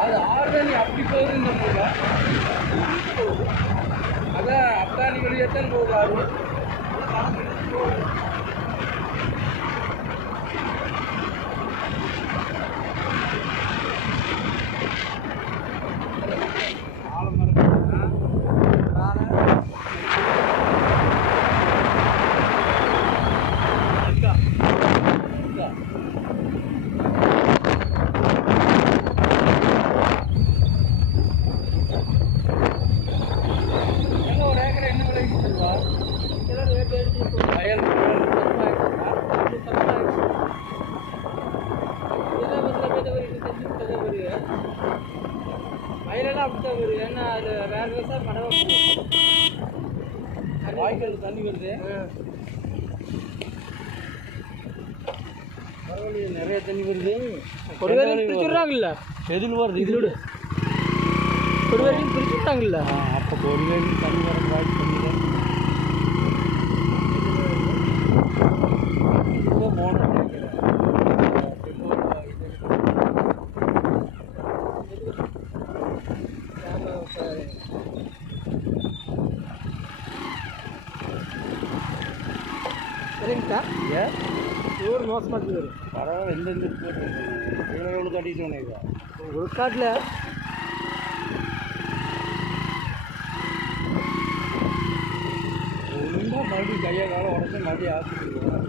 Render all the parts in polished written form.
அது ஆறு அப்படி போகுது இந்த போதா அதான் அத்தானி வழியத்தான் போகுது ஆறு வயலெல்லாம் அப்படித்தான் வருது ஏன்னா அது வேறு விவசாயம் மழை வாய்க்கால் தண்ணி வருது பரவாயில்லையே நிறைய தண்ணி வருது கொடுவேரி பிரிச்சுடுறாங்கல்ல எதில் வருது இதில் கொடுவேரி பிரிச்சுட்டாங்கல்ல அப்போ கொடுவேரி தண்ணி வர வாய்ப்பு பண்ணிடுறேன் மோட்டர் சரிங்கக்கா ஏன் ஊர் மோசமாக இருக்குது பரவாயில்ல எந்த போட்டு எவ்வளோ காட்டிட்டு உனக்கு உள்காட்டில் ஒழுங்காக மறுபடியும் கையை காலம் உடனே மறுபடியும் ஆசிட்டுருக்கோம்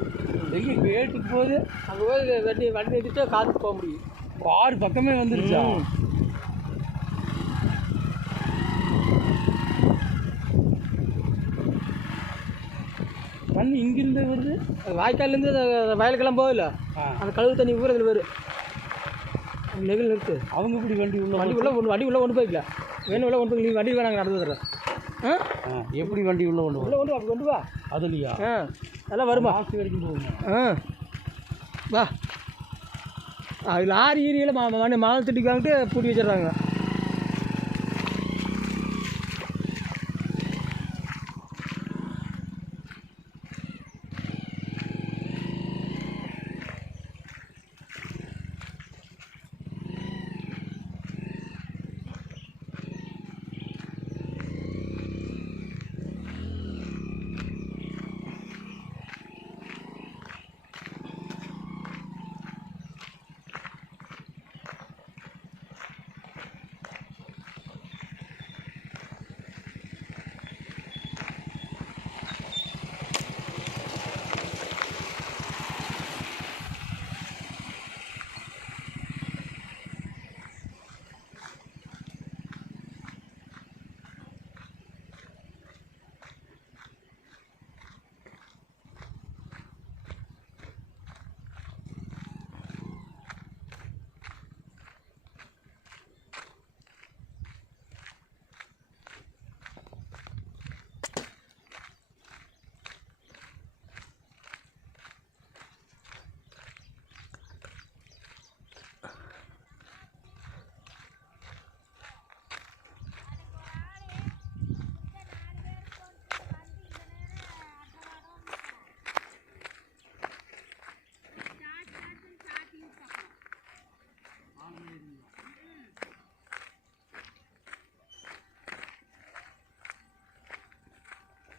எங்கே கேட்டுக்கு போகுது அங்கே போய் வண்டி எடுத்துட்டு காத்துக்கு போக முடியும் ஆறு பக்கமே வந்துருச்சா தண்ணி இங்கிருந்து வருது வாய்க்கால்லேருந்து வயலுக்கெல்லாம் போகல அந்த கழுவு தண்ணி ஊர் அதில் வரும் நெகில் நிறுத்து அவங்க இப்படி வண்டி உள்ள கொண்டு போய்க்கல வேணும் உள்ள கொண்டு போய் நீ வண்டி வேணாங்க நடந்து தர்றேன் எப்படி வண்டி உள்ள கொண்டு அப்படி கொண்டு வா அதுலையா அதெல்லாம் வருமா ஆசி வரைக்கும் போகுங்க வா லாரி ஏரியில் மணல் திட்டி வாங்கிட்டு பூட்டி வச்சிடுறாங்க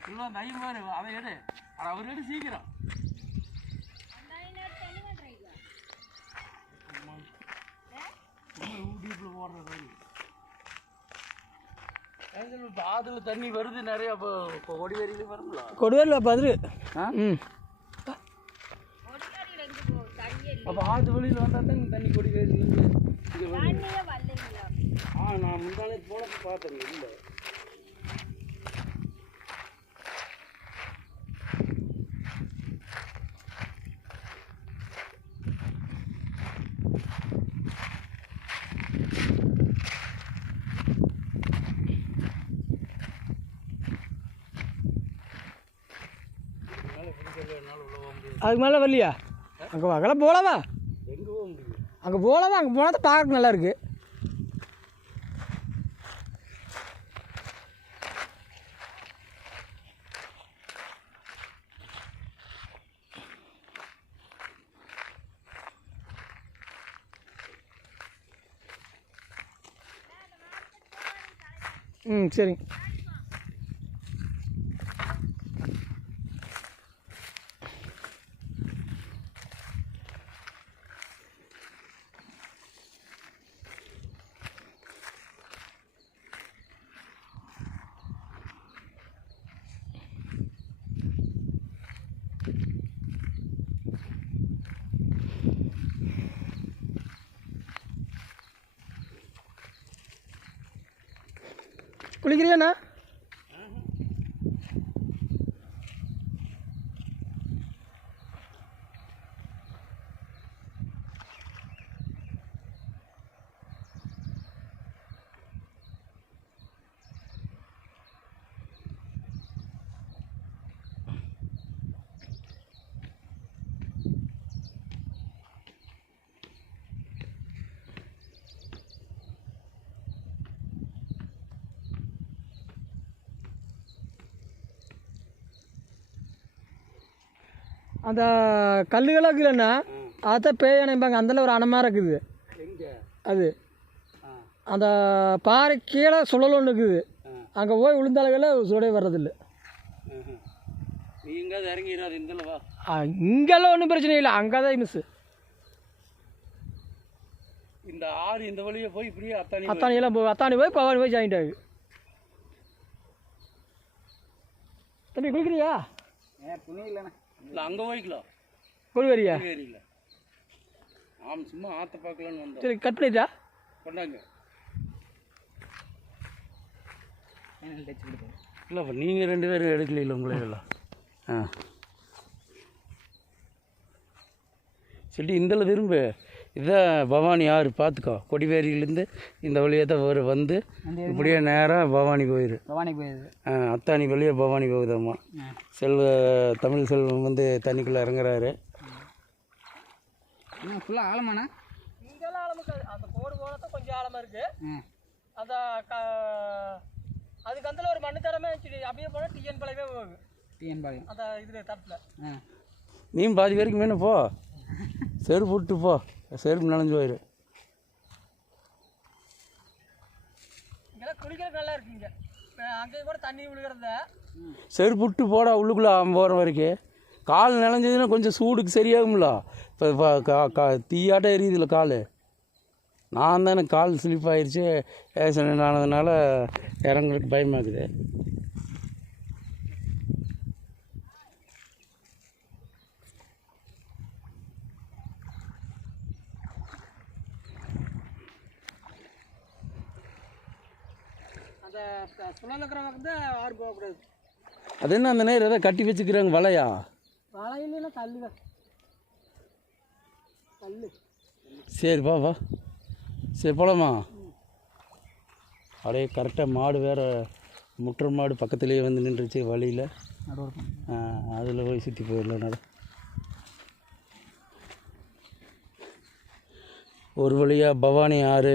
இவ்வளோ நயம் பாரு அதை எடு அவர் எடு சீக்கிரம் ஊட்டிக்குள்ள போடுறது பாதுல தண்ணி வருது நிறைய இப்போ கொடிவேரியில வருங்களா கொடிவேரியில் பதிரு அப்போ ஆற்று வெளியில் வந்தால் தான் தண்ணி கொடிவேரியிலேருந்து நான் முந்தானே போனப்போ பார்த்தேன் இல்லை அதுக்கு மேலே வரலையா அங்கே அங்கெல்லாம் போகலாமா எங்கே போக முடியும் அங்கே போகலாமா அங்கே போனால் தான் பார்க்க நல்லா இருக்குது ம் சரிங்க. குளிக்கிறியாண்ணா? அந்த கல்லுகளாக இருக்குல்லண்ணா, அதான் பேயணைப்பாங்க. அந்தல ஒரு அணை மாதிரி இருக்குது. அது அந்த பாறை கீழே சுழல் ஒன்று இருக்குது. அங்கே போய் விழுந்தாளுகள சுடவே வர்றதில்லை. எங்கேயாவது இறங்கிடாது இந்தளவா? இங்கெல்லாம் ஒன்றும் பிரச்சனை இல்லை, அங்கே தான் மிஸ்ஸு. இந்த ஆறு இந்த வழியை போய் இப்படியே அத்தானியெல்லாம் போய் அத்தானி போய் பவானி போய் ஜாயிண்ட் ஆகுது. தம்பி குளிக்கிறியா? துணி இல்லைண்ணா. இல்லை அங்கே போய்க்கலாம். கொள்வரியா? இல்லை ஆமாம், சும்மா ஆற்ற பார்க்கலான்னு வந்தோம். சரி கட் பண்ணிட்டா கொண்டாங்க. இல்லை இப்போ நீங்கள் 2 பேரும் எடுக்கல உங்களே எல்லாம். சரி இதில் திரும்ப இதுதான் பவானி ஆறு பார்த்துக்கோ. கொடிவேரியிலேருந்து இந்த வழியாக தான் வந்து இப்படியே நேராக பவானி போயிடு. அத்தானி வழியாக பவானி போகுதாம்மா. தமிழ் செல்வம் வந்து தண்ணிக்குள்ளே இறங்குறாரு. ஃபுல்லாக ஆழமாண்ணா? இங்கெல்லாம் ஆழம் இருக்காது. அந்த கோடு போலத்தான் கொஞ்சம் ஆழமாக இருக்குது. அந்த அதுக்கு அந்த ஒரு மண்ணு தரமே அப்படியே போனால் டிஎன் பாளையமே போகுது. டிஎன் பாளையம் அந்த இதில் தரத்தில் நீ பாதி பேருக்கு வேணும் போ. செருப்பு விட்டு போ, செருப்பு நனைஞ்சு போயிரு. இங்கெல்லாம் குளிக்கிறது நல்லா இருக்குங்க. அங்கேயும் கூட தண்ணி விழுகிறத செருப்பு விட்டு போடா உள்ளுக்குள்ளே போகிற வரைக்கும். கால் நனைஞ்சதுன்னா கொஞ்சம் சூடுக்கு சரியாகும்ல. இப்போ தீயாட்டம் எரியுதுல கால். நான் தான் எனக்கு கால் ஸ்லிப் ஆகிடுச்சு. ஆக்சிடென்ட் ஆனதுனால இறங்குறதுக்கு பயமாக்குது. அந்த சுழல் இருக்கிற வந்து ஆறு போகக்கூடாது. அது என்ன அந்த நேரம் எதாவது கட்டி வச்சுக்கிறாங்க வலையா? வலை இல்லைன்னா கல் தான். கல். சரி வா சரி போகலாமா? அப்படியே கரெக்டாக மாடு வேறு முட்டுற மாடு பக்கத்துலேயே வந்து நின்றுச்சு வழியில். அதில் போய் சுற்றி போயிடலாம். நட ஒரு வழியாக பவானி ஆறு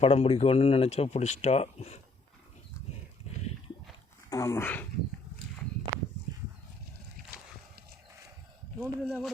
படம் பிடிக்கணும்னு நினச்சோம், பிடிச்சிட்டோம். ஆமாம்.